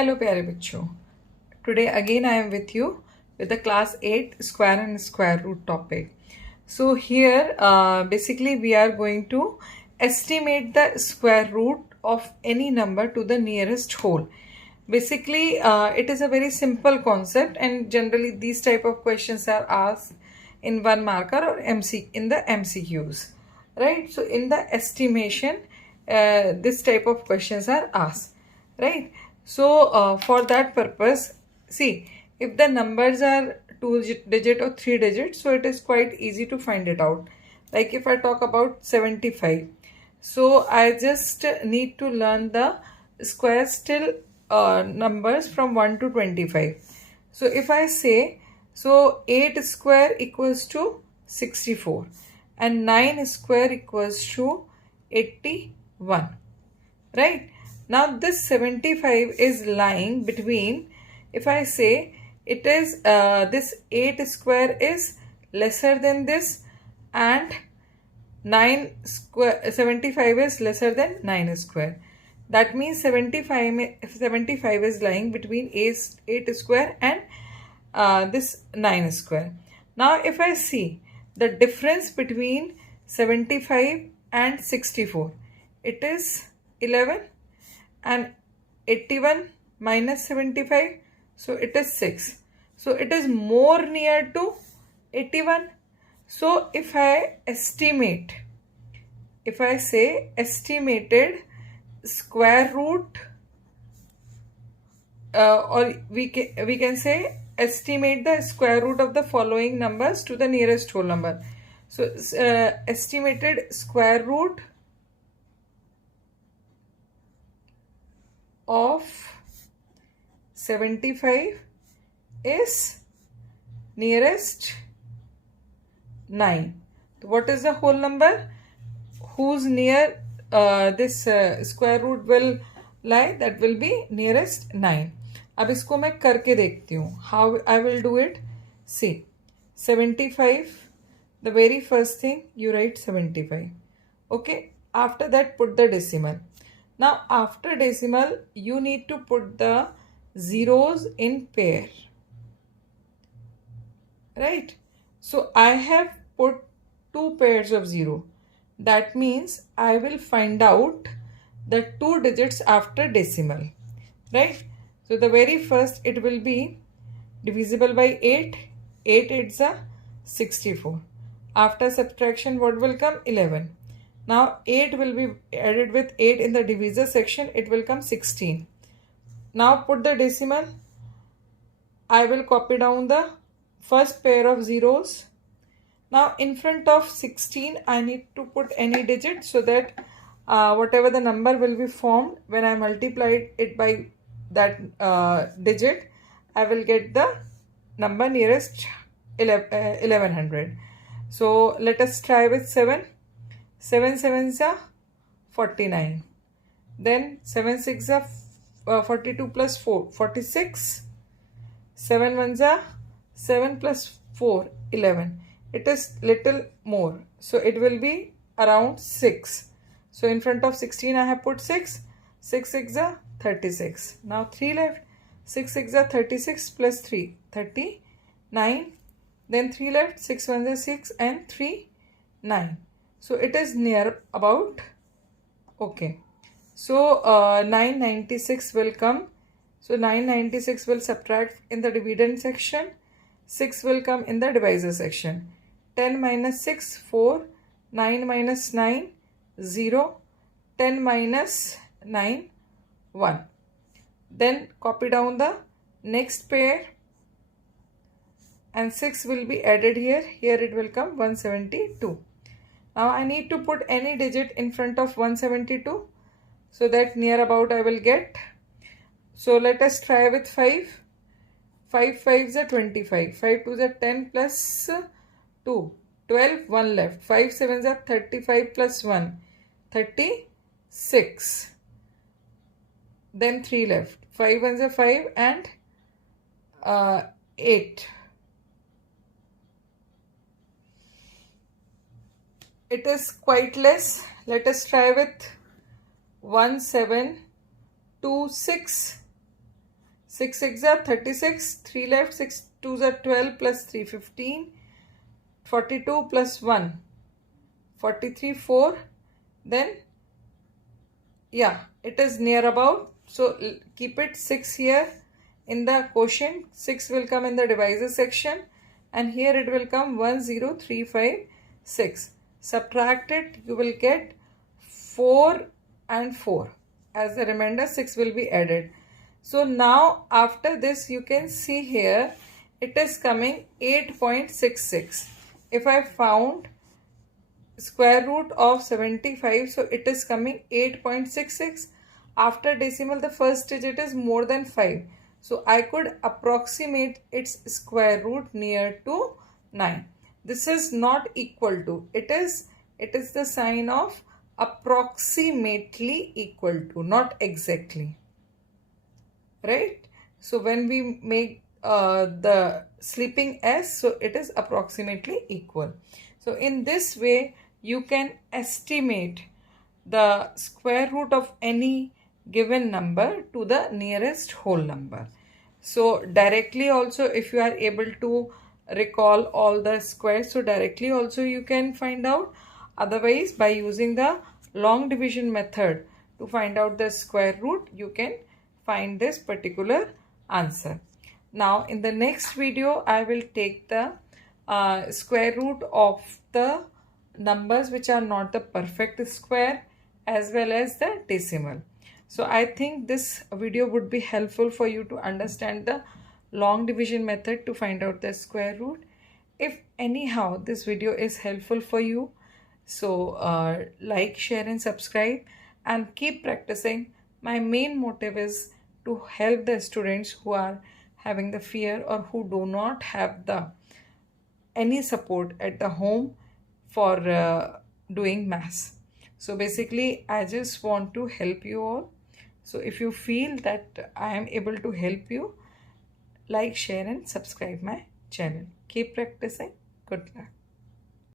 Hello प्यारे बच्चों. Today again I am with you with the class 8 square and square root topic. So here basically we are going to estimate the square root of any number to the nearest whole. Basically it is a very simple concept, and generally these type of questions are asked in 1 marker or in the MCQs, right? So in the estimation this type of questions are asked, right? So for that purpose, see, if the numbers are 2 digit or 3 digit, so it is quite easy to find it out. Like if I talk about 75, so I just need to learn the square still numbers from 1 to 25. So if I say, so 8 square equals to 64 and 9 square equals to 81, right? Now this 75 is lying between, if I say it is this 8 square is lesser than this and 75 is lesser than 9 square. That means 75 is lying between 8 square and this 9 square. Now if I see the difference between 75 and 64, it is 11, and 81 minus 75, so it is 6. So it is more near to 81. So if I estimate, if I say estimated square root, or we can say estimate the square root of the following numbers to the nearest whole number. So estimated square root of 75 is nearest 9. So what is the whole number whose near this square root will lie? That will be nearest 9. अब इसको मैं करके देखती हूँ. How I will do it? See, 75, the very first thing you write 75. Okay, after that put the decimal. Now after decimal you need to put the zeros in pair, right? So I have put 2 pairs of 0. That means I will find out the 2 digits after decimal, right? So the very first, it will be divisible by 8. 8 8s are 64. After subtraction, what will come? 11. Now 8 will be added with 8 in the divisor section. It will come 16. Now put the decimal. I will copy down the first pair of zeros. Now in front of 16, I need to put any digit so that whatever the number will be formed, when I multiply it by that digit, I will get the number nearest 1100. So let us try with 7. 7 sevens are 49. Then 7 6 are 42 plus 4, 46. 7 ones are 7 plus 4, 11. It is little more. So it will be around 6. So in front of 16 I have put 6. 6 6 are 36. Now 3 left. 6 6 are 36 plus 3, 39. Then 3 left. 6 1s are 6 and 3, 9. So it is near about, okay. So 996 will come. So 996 will subtract in the dividend section. 6 will come in the divisor section. 10 minus 6, 4. 9 minus 9, 0. 10 minus 9, 1. Then copy down the next pair. And 6 will be added here. Here it will come 172. Now I need to put any digit in front of 172. So that near about I will get. So let us try with 5. 5 5s are 25. 5 2s are 10 plus 2. 12. 1 left. 5 7s are 35 plus 1. 36. Then 3 left. 5 1s are 5 and 8. It is quite less. Let us try with 1 7 2 6. 6 6 are 36, 3 left, 6 2s are 12 plus 3 15, 42 plus 1 43 4, then yeah, it is near about, so keep it 6 here in the quotient, 6 will come in the divisor section, and here it will come 10356. Subtract it, you will get 4 and 4. As the remainder 6 will be added. So now after this you can see here it is coming 8.66. If I found square root of 75, so it is coming 8.66. After decimal the first digit is more than 5. So I could approximate its square root near to 9. This is not equal to. It is the sign of approximately equal to, not exactly. Right? So when we make the sleeping S, so it is approximately equal. So in this way you can estimate the square root of any given number to the nearest whole number. So directly also, if you are able to recall all the squares, so directly also you can find out. Otherwise, by using the long division method to find out the square root, you can find this particular answer. Now in the next video I will take the square root of the numbers which are not the perfect square as well as the decimal. So I think this video would be helpful for you to understand the long division method to find out the square root. If anyhow this video is helpful for you, so like, share and subscribe and keep practicing. My main motive is to help the students who are having the fear or who do not have the any support at the home for doing maths. So basically I just want to help you all. So if you feel that I am able to help you, like, share and subscribe my channel. Keep practicing. Good luck.